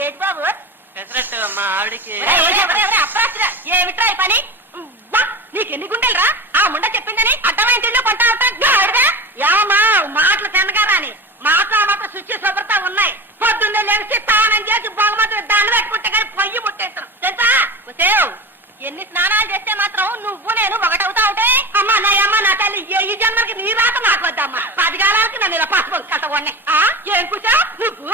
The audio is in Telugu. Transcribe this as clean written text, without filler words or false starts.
ఏది బాబు? పెసరట్టు మా ఆవిడికి. ఏమిట్రా ఈ పని? నీకెన్ని గుండెలరా? ఆ ముండ చెప్పిందని అడ్డమైన తిండి కొంటా ఉంటా. ఏమమ్మా మాటలు తినగారా అని మాకు ఆ మాత్రం శుచి శుభ్రత ఉన్నాయి. పొద్దున్నే లేచి స్నానం చేసి బహుమతులు దండ పెట్టుకుంటే కానీ పొయ్యి ముట్టేస్తాం తెలుసా? ఎన్ని స్నానాలు చేస్తే మాత్రం నువ్వు నేను ఒకటవుతా ఉంటే అమ్మా నా తల్లి ఈ జన్మకి నీ రాత నాకు వద్దమ్మా. 10 కాలాలకి నన్ను ఇలా పసుపు కట్టవన్నీ. ఏం కూర్చో నువ్వు